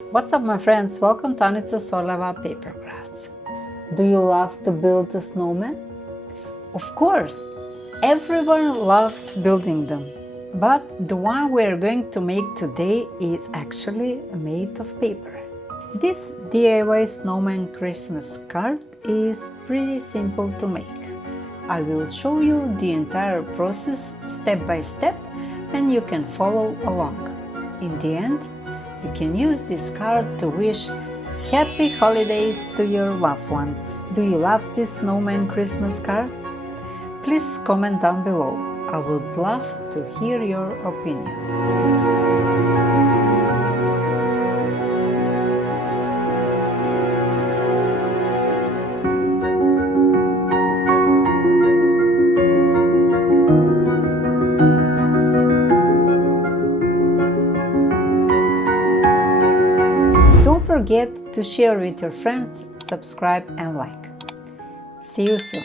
What's up, my friends? Welcome to Anica Soleva Paper Crafts. Do you love to build a snowman? Of course! Everyone loves building them. But the one we're going to make today is actually made of paper. This DIY snowman Christmas card is pretty simple to make. I will show you the entire process step by step and you can follow along. In the end, you can use this card to wish happy holidays to your loved ones. Do you love this snowman Christmas card? Please comment down below. I would love to hear your opinion. Don't forget to share with your friends, subscribe and like. See you soon!